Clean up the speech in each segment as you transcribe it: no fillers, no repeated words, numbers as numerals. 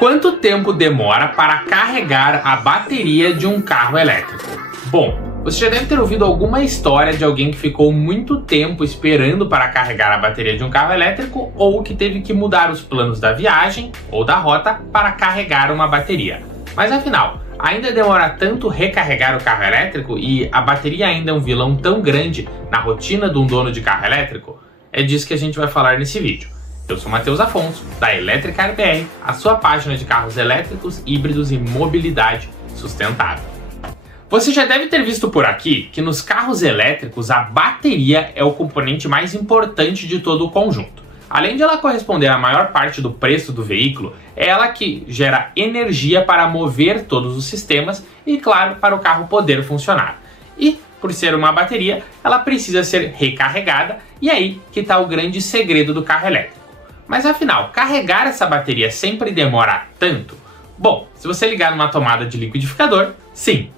Quanto tempo demora para carregar a bateria de um carro elétrico? Bom, você já deve ter ouvido alguma história de alguém que ficou muito tempo esperando para carregar a bateria de um carro elétrico ou que teve que mudar os planos da viagem ou da rota para carregar uma bateria. Mas afinal, ainda demora tanto recarregar o carro elétrico e a bateria ainda é um vilão tão grande na rotina de um dono de carro elétrico? É disso que a gente vai falar nesse vídeo. Eu sou Matheus Afonso, da Electricar BR, a sua página de carros elétricos, híbridos e mobilidade sustentável. Você já deve ter visto por aqui que nos carros elétricos a bateria é o componente mais importante de todo o conjunto. Além de ela corresponder à maior parte do preço do veículo, é ela que gera energia para mover todos os sistemas e, claro, para o carro poder funcionar. E, por ser uma bateria, ela precisa ser recarregada, e aí que está o grande segredo do carro elétrico. Mas afinal, carregar essa bateria sempre demora tanto? Bom, se você ligar numa tomada de liquidificador, sim.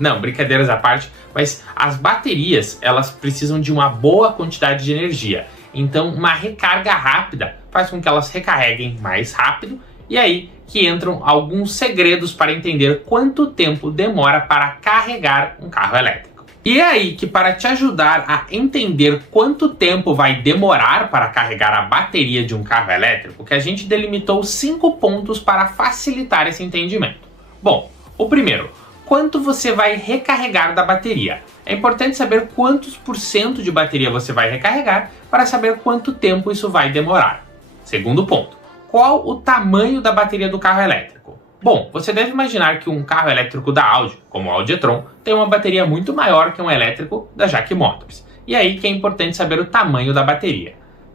Não, brincadeiras à parte, mas as baterias, elas precisam de uma boa quantidade de energia. Então, uma recarga rápida faz com que elas recarreguem mais rápido, e aí que entram alguns segredos para entender quanto tempo demora para carregar um carro elétrico. E é aí que, para te ajudar a entender quanto tempo vai demorar para carregar a bateria de um carro elétrico, que a gente delimitou 5 pontos para facilitar esse entendimento. Bom, o primeiro, quanto você vai recarregar da bateria? É importante saber quantos % de bateria você vai recarregar para saber quanto tempo isso vai demorar. Segundo ponto, qual o tamanho da bateria do carro elétrico? Bom, você deve imaginar que um carro elétrico da Audi, como o Audi e-tron, tem uma bateria muito maior que um elétrico da JAC Motors. E aí que é importante saber o tamanho da bateria.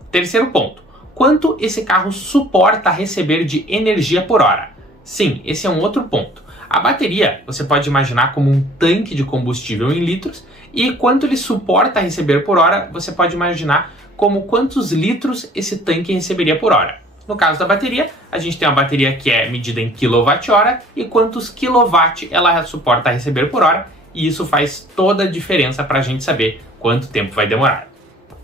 Terceiro ponto, quanto esse carro suporta receber de energia por hora? Sim, esse é um outro ponto. A bateria você pode imaginar como um tanque de combustível em litros, e quanto ele suporta receber por hora, você pode imaginar como quantos litros esse tanque receberia por hora. No caso da bateria, a gente tem uma bateria que é medida em kWh e quantos kW ela suporta receber por hora, e isso faz toda a diferença para a gente saber quanto tempo vai demorar.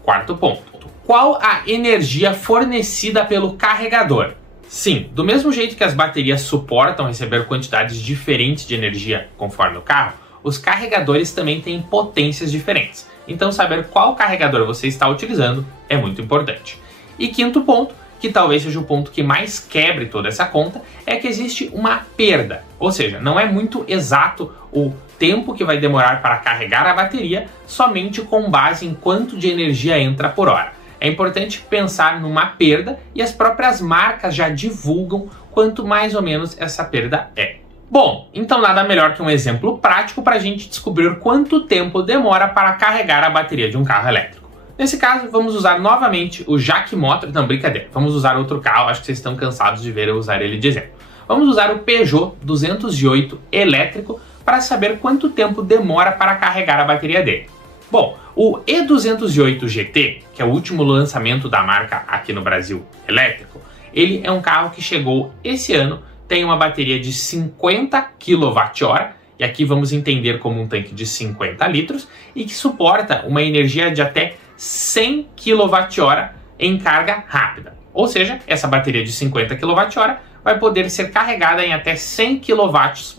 Quarto ponto, qual a energia fornecida pelo carregador? Sim, do mesmo jeito que as baterias suportam receber quantidades diferentes de energia conforme o carro, os carregadores também têm potências diferentes. Então saber qual carregador você está utilizando é muito importante. E quinto ponto, que talvez seja o ponto que mais quebre toda essa conta, é que existe uma perda. Ou seja, não é muito exato o tempo que vai demorar para carregar a bateria somente com base em quanto de energia entra por hora. É importante pensar numa perda, e as próprias marcas já divulgam quanto mais ou menos essa perda é. Bom, então nada melhor que um exemplo prático para a gente descobrir quanto tempo demora para carregar a bateria de um carro elétrico. Nesse caso, vamos usar novamente o JAC Motors. Não, brincadeira, vamos usar outro carro, acho que vocês estão cansados de ver eu usar ele de exemplo. Vamos usar o Peugeot 208 elétrico para saber quanto tempo demora para carregar a bateria dele. Bom, o E208 GT, que é o último lançamento da marca aqui no Brasil elétrico, ele é um carro que chegou esse ano, tem uma bateria de 50 kWh, e aqui vamos entender como um tanque de 50 litros, e que suporta uma energia de até 100 kWh em carga rápida. Ou seja, essa bateria de 50 kWh vai poder ser carregada em até 100 kW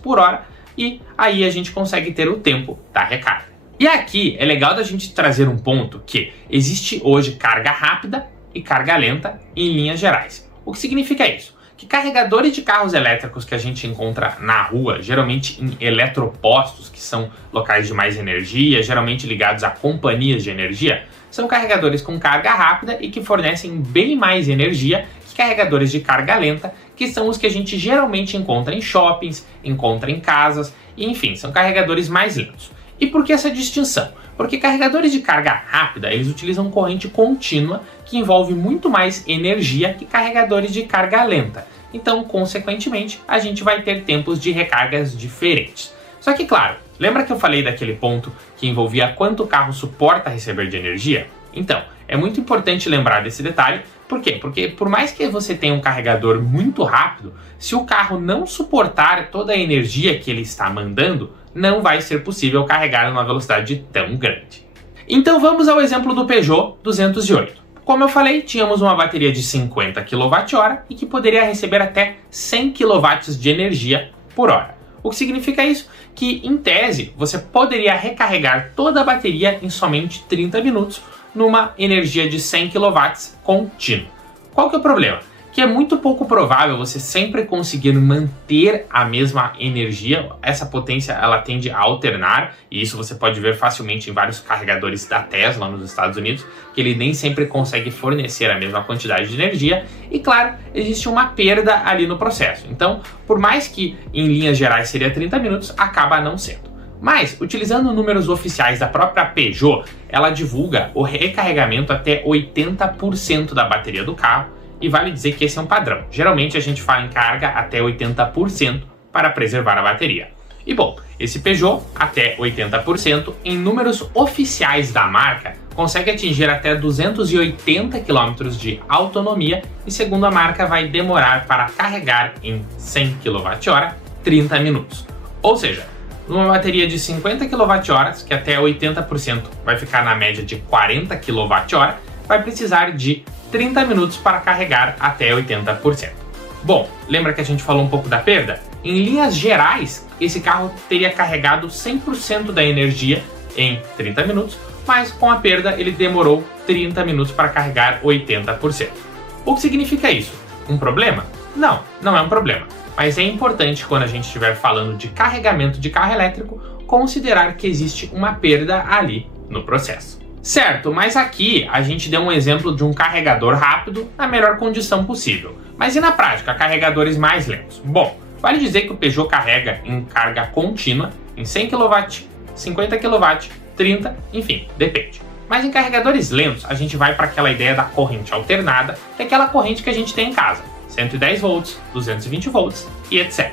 por hora, e aí a gente consegue ter o tempo da recarga. E aqui é legal da gente trazer um ponto que existe hoje carga rápida e carga lenta em linhas gerais. O que significa isso? Que carregadores de carros elétricos que a gente encontra na rua, geralmente em eletropostos, que são locais de mais energia, geralmente ligados a companhias de energia, são carregadores com carga rápida e que fornecem bem mais energia que carregadores de carga lenta, que são os que a gente geralmente encontra em shoppings, encontra em casas, e enfim, são carregadores mais lentos. E por que essa distinção? Porque carregadores de carga rápida, eles utilizam corrente contínua, que envolve muito mais energia que carregadores de carga lenta. Então, consequentemente, a gente vai ter tempos de recargas diferentes. Só que, claro, lembra que eu falei daquele ponto que envolvia quanto o carro suporta receber de energia? Então, é muito importante lembrar desse detalhe. Por quê? Porque por mais que você tenha um carregador muito rápido, se o carro não suportar toda a energia que ele está mandando, não vai ser possível carregar numa velocidade tão grande. Então vamos ao exemplo do Peugeot 208. Como eu falei, tínhamos uma bateria de 50 kWh e que poderia receber até 100 kW de energia por hora. O que significa isso? Que, em tese, você poderia recarregar toda a bateria em somente 30 minutos numa energia de 100 kW contínuo. Qual que é o problema? Que é muito pouco provável você sempre conseguir manter a mesma energia. Essa potência ela tende a alternar, e isso você pode ver facilmente em vários carregadores da Tesla nos Estados Unidos, que ele nem sempre consegue fornecer a mesma quantidade de energia, e claro, existe uma perda ali no processo. Então, por mais que em linhas gerais seria 30 minutos, acaba não sendo. Mas, utilizando números oficiais da própria Peugeot, ela divulga o recarregamento até 80% da bateria do carro, e vale dizer que esse é um padrão. Geralmente a gente fala em carga até 80% para preservar a bateria. E bom, esse Peugeot, até 80%, em números oficiais da marca, consegue atingir até 280 km de autonomia e, segundo a marca, vai demorar para carregar em 100 kWh 30 minutos. Ou seja, numa bateria de 50 kWh, que até 80% vai ficar na média de 40 kWh, vai precisar de 30 minutos para carregar até 80%. Bom, lembra que a gente falou um pouco da perda? Em linhas gerais, esse carro teria carregado 100% da energia em 30 minutos, mas com a perda ele demorou 30 minutos para carregar 80%. O que significa isso? Um problema? Não, não é um problema. Mas é importante, quando a gente estiver falando de carregamento de carro elétrico, considerar que existe uma perda ali no processo. Certo, mas aqui a gente deu um exemplo de um carregador rápido na melhor condição possível. Mas e na prática, carregadores mais lentos? Bom, vale dizer que o Peugeot carrega em carga contínua em 100 kW, 50 kW, 30, enfim, depende. Mas em carregadores lentos, a gente vai para aquela ideia da corrente alternada, que é aquela corrente que a gente tem em casa, 110 volts, 220 volts e etc.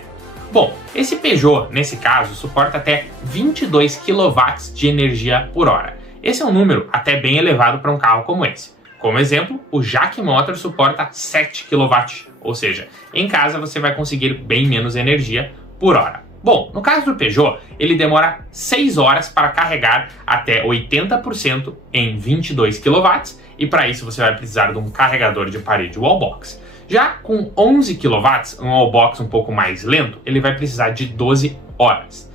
Bom, esse Peugeot, nesse caso, suporta até 22 kW de energia por hora. Esse é um número até bem elevado para um carro como esse. Como exemplo, o Jack Motor suporta 7 kW, ou seja, em casa você vai conseguir bem menos energia por hora. Bom, no caso do Peugeot, ele demora 6 horas para carregar até 80% em 22 kW, e para isso você vai precisar de um carregador de parede wallbox. Já com 11 kW, um wallbox um pouco mais lento, ele vai precisar de 12 horas.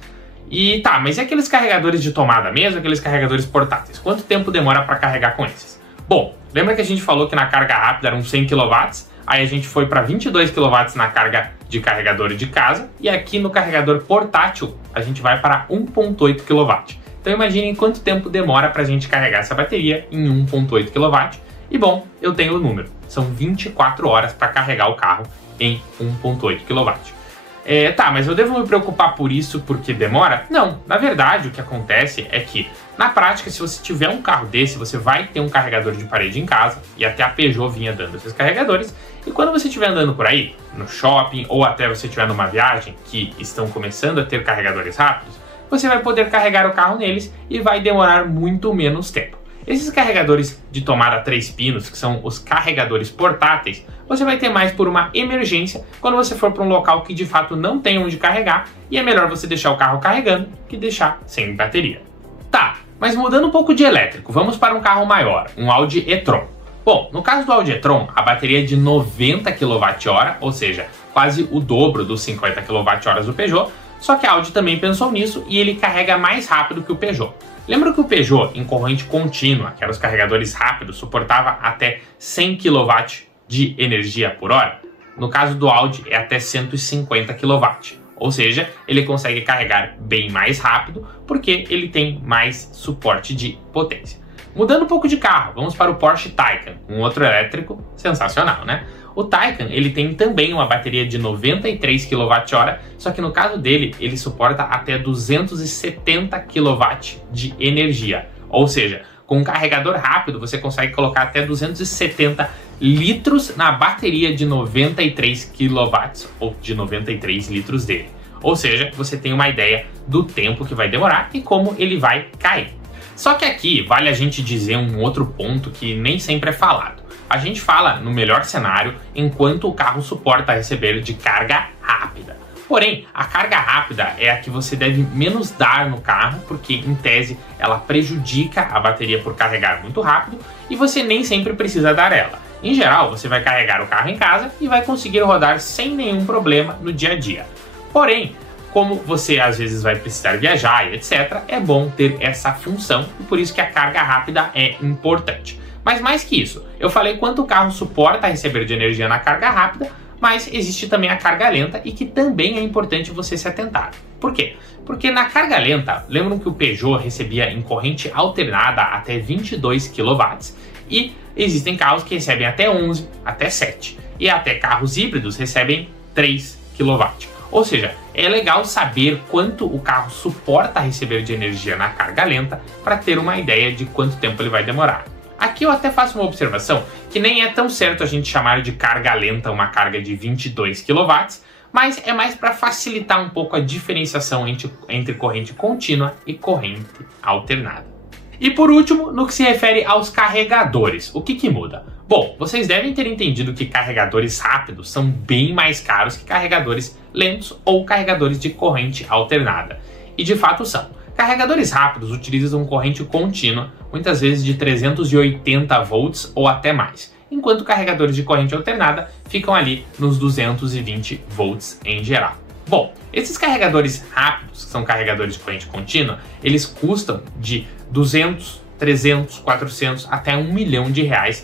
E tá, mas e aqueles carregadores de tomada mesmo, aqueles carregadores portáteis? Quanto tempo demora para carregar com esses? Bom, lembra que a gente falou que na carga rápida eram 100 kW, aí a gente foi para 22 kW na carga de carregador de casa, e aqui no carregador portátil a gente vai para 1.8 kW. Então imaginem quanto tempo demora para a gente carregar essa bateria em 1.8 kW. E bom, eu tenho o número, são 24 horas para carregar o carro em 1.8 kW. Tá, mas eu devo me preocupar por isso porque demora? Não, na verdade o que acontece é que, na prática, se você tiver um carro desse, você vai ter um carregador de parede em casa, e até a Peugeot vinha dando esses carregadores, e quando você estiver andando por aí, no shopping, ou até você estiver numa viagem que estão começando a ter carregadores rápidos, você vai poder carregar o carro neles e vai demorar muito menos tempo. Esses carregadores de tomada 3 pinos, que são os carregadores portáteis, você vai ter mais por uma emergência quando você for para um local que de fato não tem onde carregar, e é melhor você deixar o carro carregando que deixar sem bateria. Tá, mas mudando um pouco de elétrico, vamos para um carro maior, um Audi e-tron. Bom, no caso do Audi e-tron, a bateria é de 90 kWh, ou seja, quase o dobro dos 50 kWh do Peugeot, só que a Audi também pensou nisso e ele carrega mais rápido que o Peugeot. Lembra que o Peugeot, em corrente contínua, que eram os carregadores rápidos, suportava até 100 kW de energia por hora? No caso do Audi, é até 150 kW. Ou seja, ele consegue carregar bem mais rápido porque ele tem mais suporte de potência. Mudando um pouco de carro, vamos para o Porsche Taycan, um outro elétrico sensacional, né? O Taycan, ele tem também uma bateria de 93 kWh, só que no caso dele, ele suporta até 270 kW de energia. Ou seja, com um carregador rápido, você consegue colocar até 270 litros na bateria de 93 kW, ou de 93 litros dele. Ou seja, você tem uma ideia do tempo que vai demorar e como ele vai cair. Só que aqui vale a gente dizer um outro ponto que nem sempre é falado. A gente fala no melhor cenário enquanto o carro suporta receber de carga rápida. Porém, a carga rápida é a que você deve menos dar no carro, porque em tese ela prejudica a bateria por carregar muito rápido e você nem sempre precisa dar ela. Em geral, você vai carregar o carro em casa e vai conseguir rodar sem nenhum problema no dia a dia. Porém, como você às vezes vai precisar viajar e etc., é bom ter essa função e por isso que a carga rápida é importante. Mas mais que isso, eu falei quanto o carro suporta receber de energia na carga rápida, mas existe também a carga lenta e que também é importante você se atentar. Por quê? Porque na carga lenta, lembram que o Peugeot recebia em corrente alternada até 22 kW e existem carros que recebem até 11, até 7 e até carros híbridos recebem 3 kW. Ou seja, é legal saber quanto o carro suporta receber de energia na carga lenta para ter uma ideia de quanto tempo ele vai demorar. Aqui eu até faço uma observação que nem é tão certo a gente chamar de carga lenta uma carga de 22 kW, mas é mais para facilitar um pouco a diferenciação entre corrente contínua e corrente alternada. E por último, no que se refere aos carregadores, o que muda? Bom, vocês devem ter entendido que carregadores rápidos são bem mais caros que carregadores lentos ou carregadores de corrente alternada. E de fato são. Carregadores rápidos utilizam corrente contínua, muitas vezes de 380 volts ou até mais, enquanto carregadores de corrente alternada ficam ali nos 220 volts em geral. Bom, esses carregadores rápidos, que são carregadores de corrente contínua, eles custam de 200, 300, 400 até R$1 milhão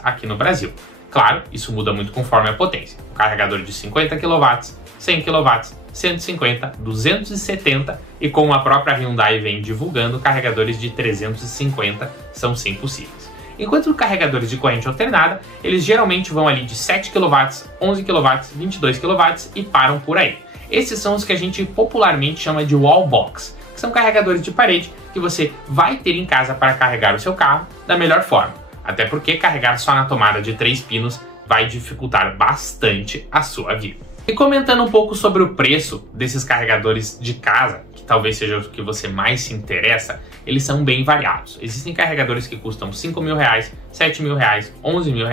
aqui no Brasil. Claro, isso muda muito conforme a potência. Um carregador de 50 kW, 100 kW, 150, 270 e como a própria Hyundai vem divulgando, carregadores de 350 são sim possíveis. Enquanto os carregadores de corrente alternada, eles geralmente vão ali de 7 kW, 11 kW, 22 kW e param por aí. Esses são os que a gente popularmente chama de wall box, que são carregadores de parede que você vai ter em casa para carregar o seu carro da melhor forma. Até porque carregar só na tomada de 3 pinos vai dificultar bastante a sua vida. E comentando um pouco sobre o preço desses carregadores de casa, que talvez seja o que você mais se interessa, eles são bem variados. Existem carregadores que custam R$5 mil, R$7 mil, R$11 mil.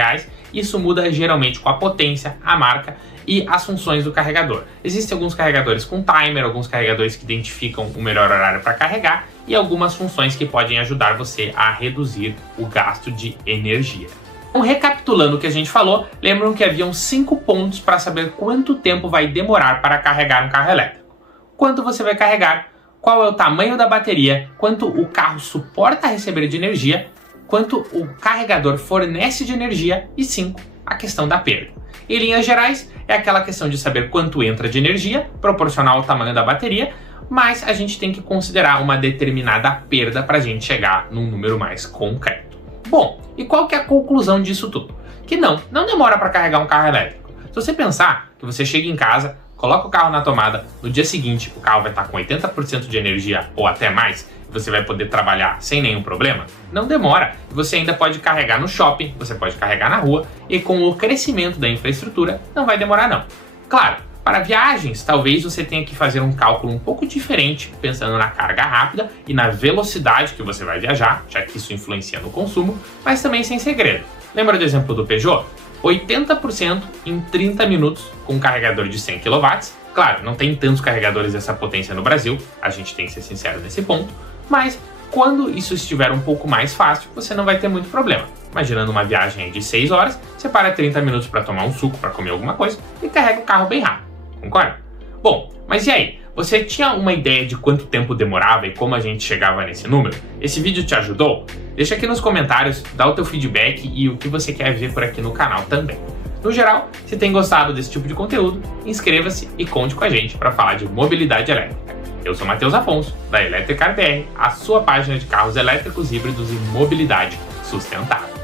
Isso muda geralmente com a potência, a marca e as funções do carregador. Existem alguns carregadores com timer, alguns carregadores que identificam o melhor horário para carregar e algumas funções que podem ajudar você a reduzir o gasto de energia. Então, recapitulando o que a gente falou, lembram que haviam 5 pontos para saber quanto tempo vai demorar para carregar um carro elétrico. Quanto você vai carregar, qual é o tamanho da bateria, quanto o carro suporta receber de energia, quanto o carregador fornece de energia e 5, a questão da perda. Em linhas gerais, é aquela questão de saber quanto entra de energia, proporcional ao tamanho da bateria, mas a gente tem que considerar uma determinada perda para a gente chegar num número mais concreto. Bom, e qual que é a conclusão disso tudo? Que não demora para carregar um carro elétrico. Se você pensar que você chega em casa, coloca o carro na tomada, no dia seguinte o carro vai estar com 80% de energia ou até mais, e você vai poder trabalhar sem nenhum problema, não demora. Você ainda pode carregar no shopping, você pode carregar na rua, e com o crescimento da infraestrutura, não vai demorar não. Claro, para viagens, talvez você tenha que fazer um cálculo um pouco diferente, pensando na carga rápida e na velocidade que você vai viajar, já que isso influencia no consumo, mas também sem segredo. Lembra do exemplo do Peugeot? 80% em 30 minutos com um carregador de 100 kW. Claro, não tem tantos carregadores dessa potência no Brasil, a gente tem que ser sincero nesse ponto, mas quando isso estiver um pouco mais fácil, você não vai ter muito problema. Imaginando uma viagem de 6 horas, você para 30 minutos para tomar um suco, para comer alguma coisa e carrega o carro bem rápido. Concorda? Bom, mas e aí? Você tinha uma ideia de quanto tempo demorava e como a gente chegava nesse número? Esse vídeo te ajudou? Deixa aqui nos comentários, dá o teu feedback e o que você quer ver por aqui no canal também. No geral, se tem gostado desse tipo de conteúdo, inscreva-se e conte com a gente para falar de mobilidade elétrica. Eu sou Matheus Afonso, da Electricar BR, a sua página de carros elétricos, híbridos e mobilidade sustentável.